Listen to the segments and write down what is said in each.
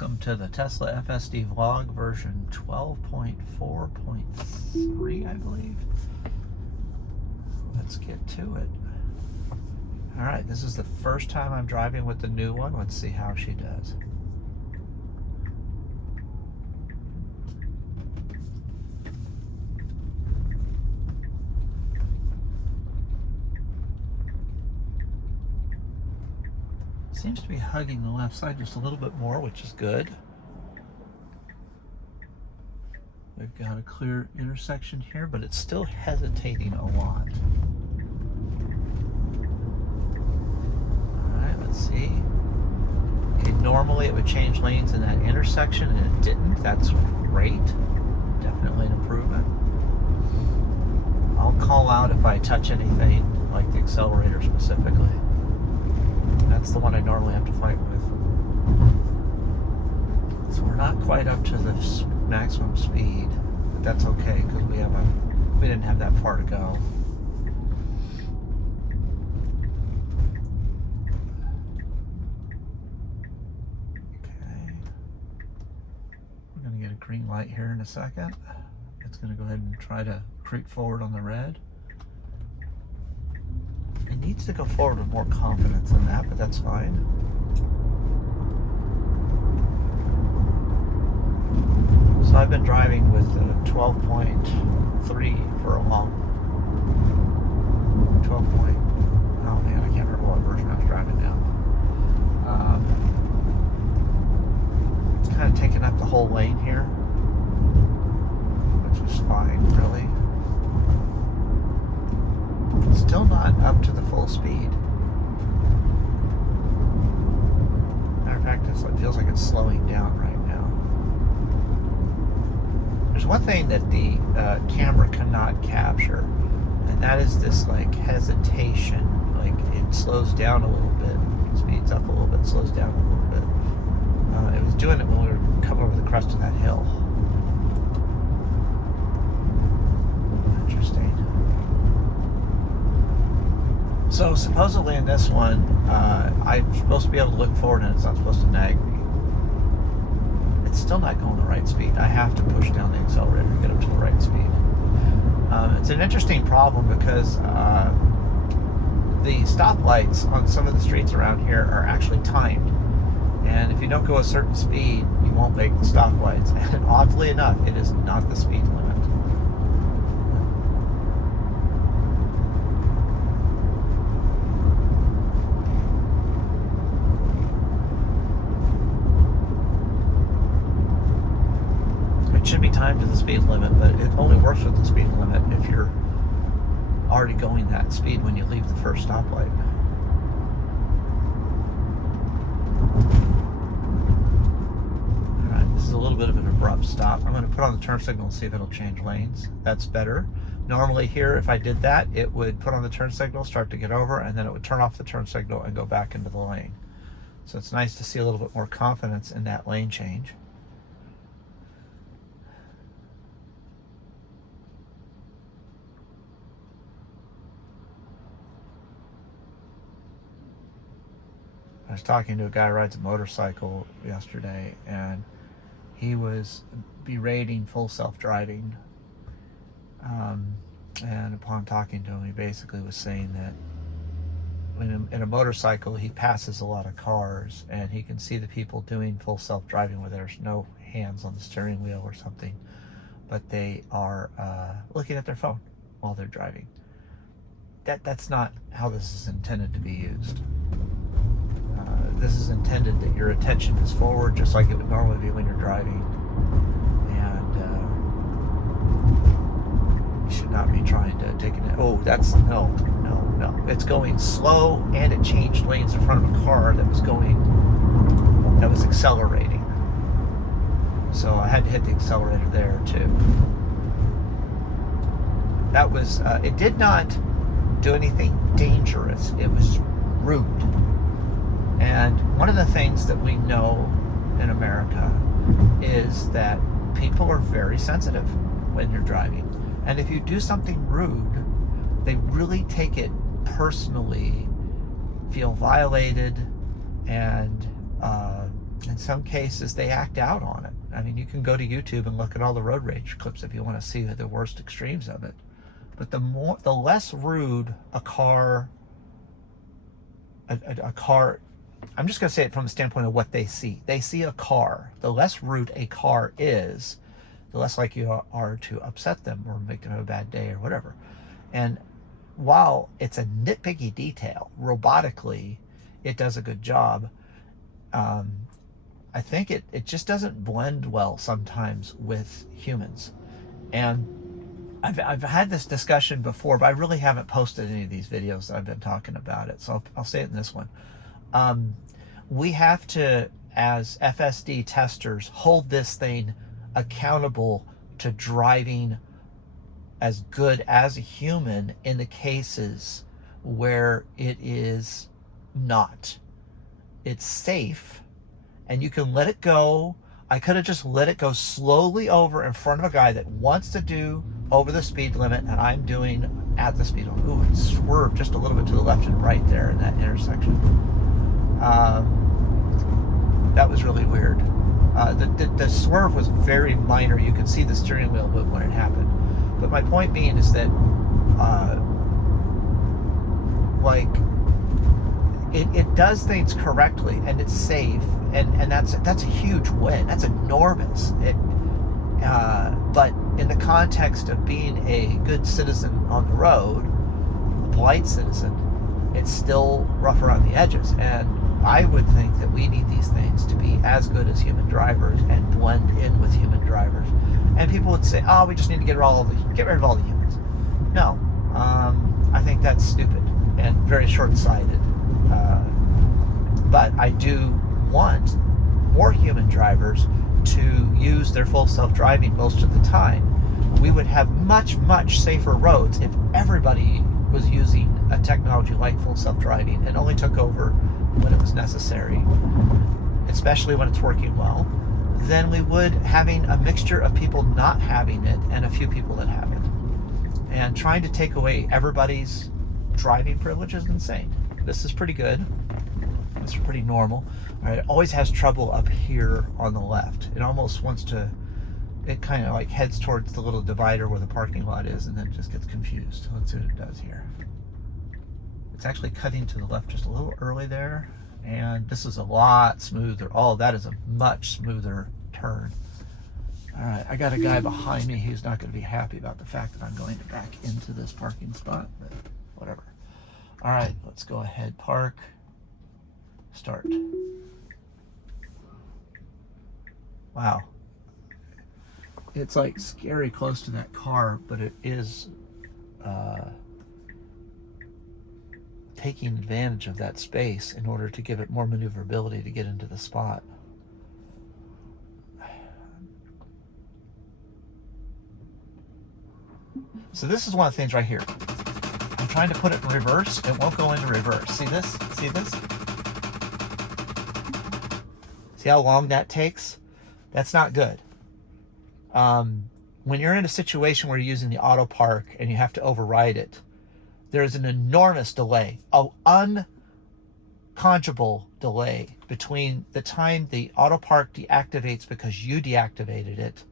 Welcome to the Tesla FSD vlog version 12.4.3, I believe. Let's get to it. All right, this is the first time I'm driving with the new one. Let's see how she does. Seems to be hugging the left side just a little bit more, which is good. We've got a clear intersection here, but it's still hesitating a lot. All right, let's see. Okay, normally it would change lanes in that intersection, and it didn't. That's great. Definitely an improvement. I'll call out if I touch anything, like the accelerator specifically. That's the one I normally have to fight with. So we're not quite up to the maximum speed, but that's okay because we didn't have that far to go. Okay. We're going to get a green light here in a second. It's going to go ahead and try to creep forward on the red. It needs to go forward with more confidence than that, but that's fine. So I've been driving with 12.3 for a long 12 point. Oh man, I can't remember what version I was driving now. It's kind of taking up the whole lane here, which is fine, really. Still not up to the full speed. Matter of fact, it feels like it's slowing down right now. There's one thing that the camera cannot capture, and that is this like hesitation. Like it slows down a little bit, speeds up a little bit, slows down a little bit. It was doing it when we were coming over the crest of that hill. Interesting. So supposedly in this one, I'm supposed to be able to look forward and it's not supposed to nag me. It's still not going the right speed. I have to push down the accelerator to get up to the right speed. It's an interesting problem because the stoplights on some of the streets around here are actually timed. And if you don't go a certain speed, you won't make the stoplights. And oddly enough, it is not the speed limit. It should be timed to the speed limit, but it only works with the speed limit if you're already going that speed when you leave the first stoplight. Alright, this is a little bit of an abrupt stop. I'm going to put on the turn signal and see if it'll change lanes. That's better. Normally here, if I did that, it would put on the turn signal, start to get over, and then it would turn off the turn signal and go back into the lane. So it's nice to see a little bit more confidence in that lane change. I was talking to a guy who rides a motorcycle yesterday, and he was berating full self-driving. And upon talking to him, he basically was saying that in a motorcycle, he passes a lot of cars, and he can see the people doing full self-driving where there's no hands on the steering wheel or something, but they are looking at their phone while they're driving. That's not how this is intended to be used. This is intended that your attention is forward, just like it would normally be when you're driving. And you should not be trying to take it. Oh, that's no. It's going slow, and it changed lanes in front of a car that was accelerating. So I had to hit the accelerator there too. That was. It did not do anything dangerous. It was rude. And one of the things that we know in America is that people are very sensitive when you're driving. And if you do something rude, they really take it personally, feel violated, and in some cases, they act out on it. I mean, you can go to YouTube and look at all the road rage clips if you want to see the worst extremes of it. But the less rude a car, I'm just going to say it from the standpoint of what they see. They see a car. The less rude a car is, the less likely you are to upset them or make them have a bad day or whatever. And while it's a nitpicky detail, robotically, it does a good job. I think it just doesn't blend well sometimes with humans. And I've had this discussion before, but I really haven't posted any of these videos that I've been talking about it. So I'll say it in this one. We have to, as FSD testers, hold this thing accountable to driving as good as a human in the cases where it is not. It's safe, and you can let it go. I could have just let it go slowly over in front of a guy that wants to do over the speed limit, and I'm doing at the speed limit. Ooh, it swerved just a little bit to the left and right there in that intersection. That was really weird. The swerve was very minor. You could see the steering wheel move when it happened. But my point being is that, it does things correctly, and it's safe, and that's a huge win. That's enormous. But in the context of being a good citizen on the road, a polite citizen, it's still rough around the edges. And I would think that we need these things to be as good as human drivers and blend in with human drivers. And people would say, "Oh, we just need to get rid of all the humans." No, I think that's stupid and very short-sighted. But I do want more human drivers to use their full self-driving most of the time. We would have much, much safer roads if everybody was using a technology like full self-driving and only took over when it was necessary, especially when it's working well, than we would having a mixture of people not having it and a few people that have it. And trying to take away everybody's driving privilege is insane. This is pretty good. It's pretty normal. All right, it always has trouble up here on the left. It almost wants to, it kind of like heads towards the little divider where the parking lot is, and then it just gets confused. Let's see what it does here. It's actually cutting to the left just a little early there, and this is a lot smoother. Oh, that is a much smoother turn. All right, I got a guy behind me. He's not going to be happy about the fact that I'm going to back into this parking spot, but whatever. All right, let's go ahead, park, start. Wow. It's like scary close to that car, but it is taking advantage of that space in order to give it more maneuverability to get into the spot. So this is one of the things right here. I'm trying to put it in reverse. It won't go into reverse. See this? See this? See how long that takes? That's not good. When you're in a situation where you're using the auto park and you have to override it, there's an enormous delay, an unconscionable delay between the time the auto park deactivates because you deactivated it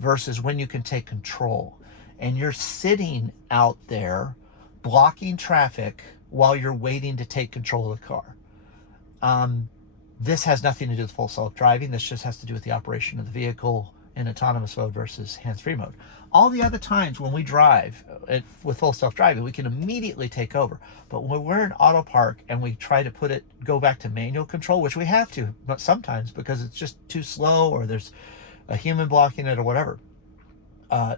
versus when you can take control. And you're sitting out there blocking traffic while you're waiting to take control of the car. This has nothing to do with full self-driving. This just has to do with the operation of the vehicle in autonomous mode versus hands-free mode. All the other times when we drive with full self-driving, we can immediately take over. But when we're in auto park and we try to go back to manual control, which we have to, but sometimes because it's just too slow or there's a human blocking it or whatever,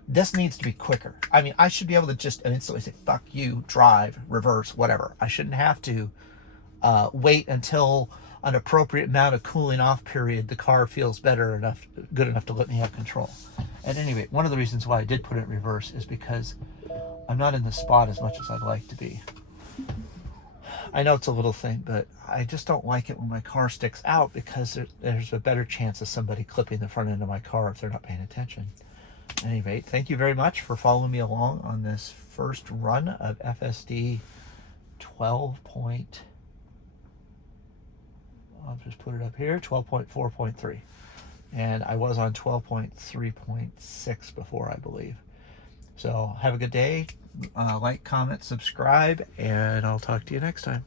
this needs to be quicker. I mean, I should be able to just instantly say, fuck you, drive, reverse, whatever. I shouldn't have to wait until an appropriate amount of cooling off period, the car feels good enough to let me have control. At any rate, one of the reasons why I did put it in reverse is because I'm not in the spot as much as I'd like to be. I know it's a little thing, but I just don't like it when my car sticks out because there's a better chance of somebody clipping the front end of my car if they're not paying attention. At any rate, thank you very much for following me along on this first run of FSD 12. I'll just put it up here, 12.4.3. And I was on 12.3.6 before, I believe. So have a good day. Like, comment, subscribe, and I'll talk to you next time.